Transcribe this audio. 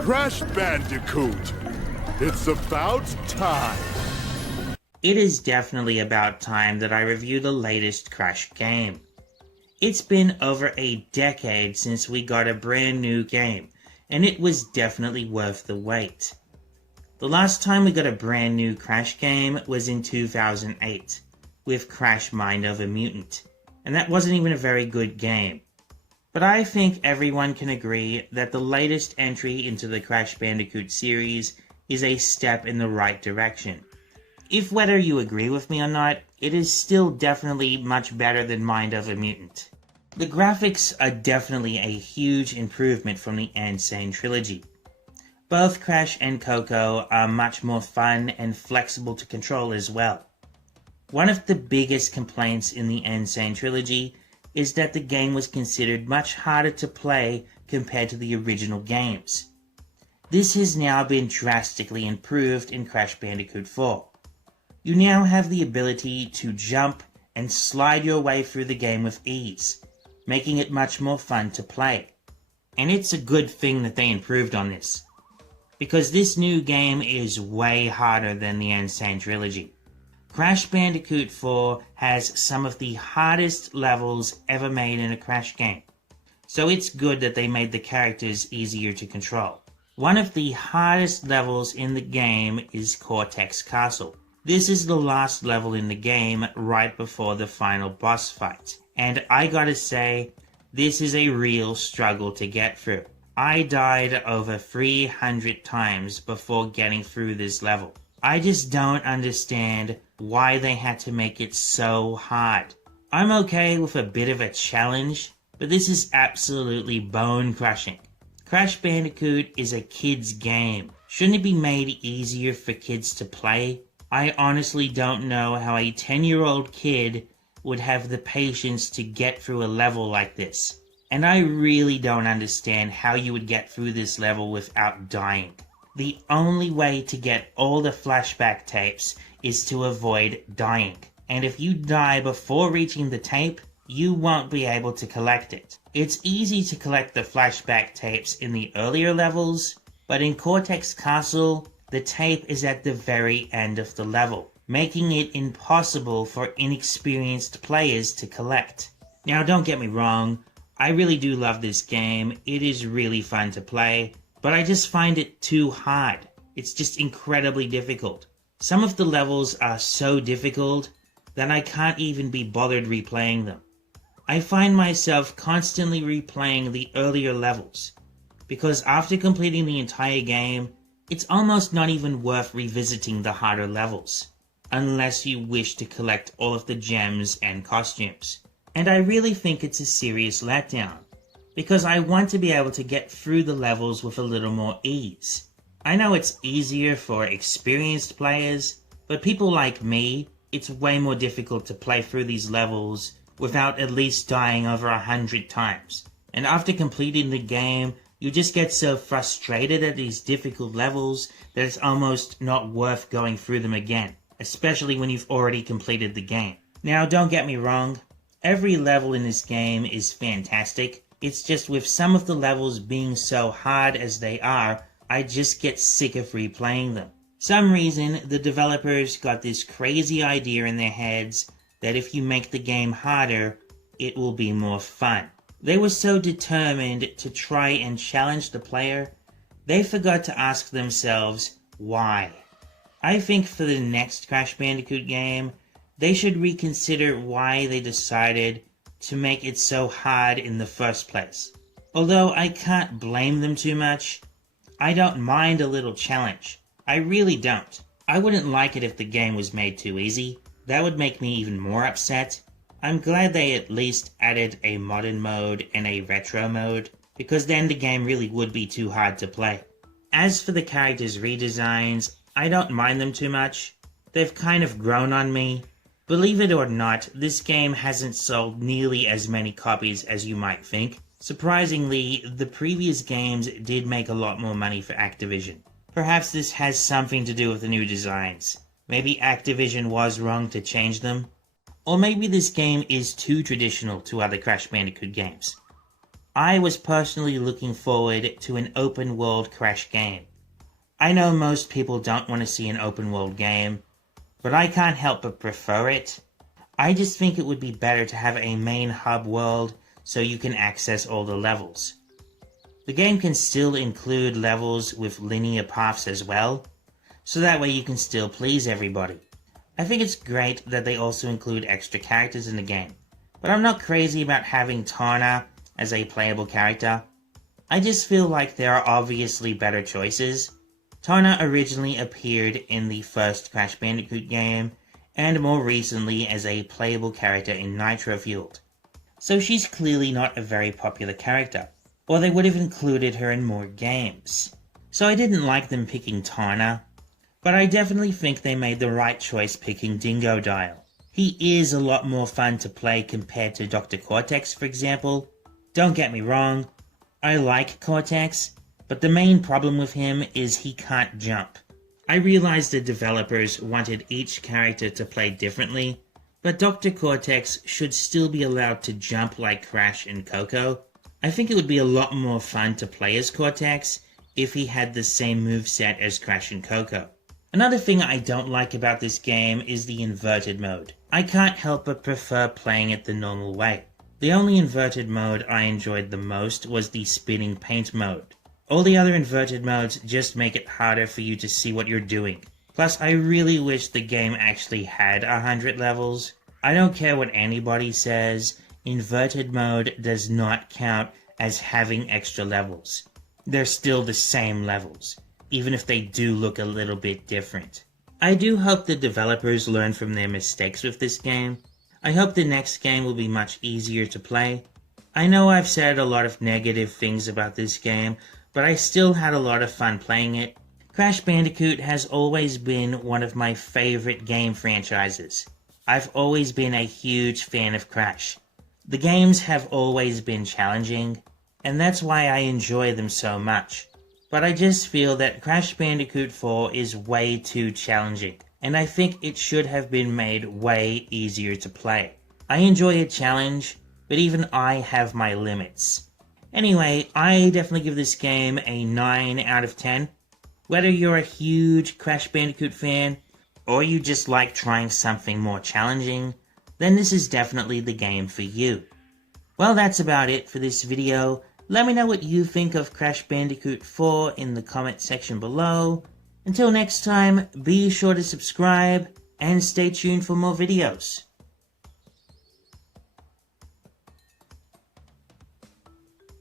Crash Bandicoot! It's about time! It is definitely about time that I review the latest Crash game. It's been over a decade since we got a brand new game, and it was definitely worth the wait. The last time we got a brand new Crash game was in 2008, with Crash Mind of a Mutant, and that wasn't even a very good game. But I think everyone can agree that the latest entry into the Crash Bandicoot series is a step in the right direction. If whether you agree with me or not, it is still definitely much better than Mind of a Mutant. The graphics are definitely a huge improvement from the Insane trilogy. Both Crash and Coco are much more fun and flexible to control as well. One of the biggest complaints in the Insane trilogy is that the game was considered much harder to play compared to the original games. This has now been drastically improved in Crash Bandicoot 4. You now have the ability to jump and slide your way through the game with ease, making it much more fun to play. And it's a good thing that they improved on this, because this new game is way harder than the Insane trilogy. Crash Bandicoot 4 has some of the hardest levels ever made in a Crash game, so it's good that they made the characters easier to control. One of the hardest levels in the game is Cortex Castle. This is the last level in the game right before the final boss fight, and I gotta say, this is a real struggle to get through. I died over 300 times before getting through this level. I just don't understand why they had to make it so hard. I'm okay with a bit of a challenge, but this is absolutely bone-crushing. Crash Bandicoot is a kid's game. Shouldn't it be made easier for kids to play? I honestly don't know how a 10-year-old kid would have the patience to get through a level like this. And I really don't understand how you would get through this level without dying. The only way to get all the flashback tapes is to avoid dying. And if you die before reaching the tape, you won't be able to collect it. It's easy to collect the flashback tapes in the earlier levels, but in Cortex Castle, the tape is at the very end of the level, making it impossible for inexperienced players to collect. Now don't get me wrong, I really do love this game. It is really fun to play, but I just find it too hard. It's just incredibly difficult. Some of the levels are so difficult that I can't even be bothered replaying them. I find myself constantly replaying the earlier levels, because after completing the entire game, it's almost not even worth revisiting the harder levels, unless you wish to collect all of the gems and costumes. And I really think it's a serious letdown, because I want to be able to get through the levels with a little more ease. I know it's easier for experienced players, but people like me, it's way more difficult to play through these levels without at least dying over 100 times. And after completing the game, you just get so frustrated at these difficult levels that it's almost not worth going through them again, especially when you've already completed the game. Now, don't get me wrong, every level in this game is fantastic. It's just with some of the levels being so hard as they are, I just get sick of replaying them. Some reason, the developers got this crazy idea in their heads that if you make the game harder, it will be more fun. They were so determined to try and challenge the player, they forgot to ask themselves why. I think for the next Crash Bandicoot game, they should reconsider why they decided to make it so hard in the first place. Although I can't blame them too much, I don't mind a little challenge. I really don't. I wouldn't like it if the game was made too easy. That would make me even more upset. I'm glad they at least added a modern mode and a retro mode, because then the game really would be too hard to play. As for the characters' redesigns, I don't mind them too much. They've kind of grown on me. Believe it or not, this game hasn't sold nearly as many copies as you might think. Surprisingly, the previous games did make a lot more money for Activision. Perhaps this has something to do with the new designs. Maybe Activision was wrong to change them. Or maybe this game is too traditional to other Crash Bandicoot games. I was personally looking forward to an open world Crash game. I know most people don't want to see an open world game, but I can't help but prefer it. I just think it would be better to have a main hub world so you can access all the levels. The game can still include levels with linear paths as well, so that way you can still please everybody. I think it's great that they also include extra characters in the game, but I'm not crazy about having Tana as a playable character. I just feel like there are obviously better choices. Tana originally appeared in the first Crash Bandicoot game, and more recently as a playable character in Nitro Fueled. So she's clearly not a very popular character, or they would have included her in more games. So I didn't like them picking Tana, but I definitely think they made the right choice picking Dingo Dial. He is a lot more fun to play compared to Dr. Cortex, for example. Don't get me wrong, I like Cortex, but the main problem with him is he can't jump. I realized the developers wanted each character to play differently, but Dr. Cortex should still be allowed to jump like Crash and Coco. I think it would be a lot more fun to play as Cortex if he had the same moveset as Crash and Coco. Another thing I don't like about this game is the inverted mode. I can't help but prefer playing it the normal way. The only inverted mode I enjoyed the most was the spinning paint mode. All the other inverted modes just make it harder for you to see what you're doing. Plus, I really wish the game actually had 100 levels. I don't care what anybody says, inverted mode does not count as having extra levels. They're still the same levels, even if they do look a little bit different. I do hope the developers learn from their mistakes with this game. I hope the next game will be much easier to play. I know I've said a lot of negative things about this game, but I still had a lot of fun playing it. Crash Bandicoot has always been one of my favorite game franchises. I've always been a huge fan of Crash. The games have always been challenging, and that's why I enjoy them so much. But I just feel that Crash Bandicoot 4 is way too challenging, and I think it should have been made way easier to play. I enjoy a challenge, but even I have my limits. Anyway, I definitely give this game a 9 out of 10. Whether you're a huge Crash Bandicoot fan, or you just like trying something more challenging, then this is definitely the game for you. Well, that's about it for this video. Let me know what you think of Crash Bandicoot 4 in the comment section below. Until next time, be sure to subscribe and stay tuned for more videos.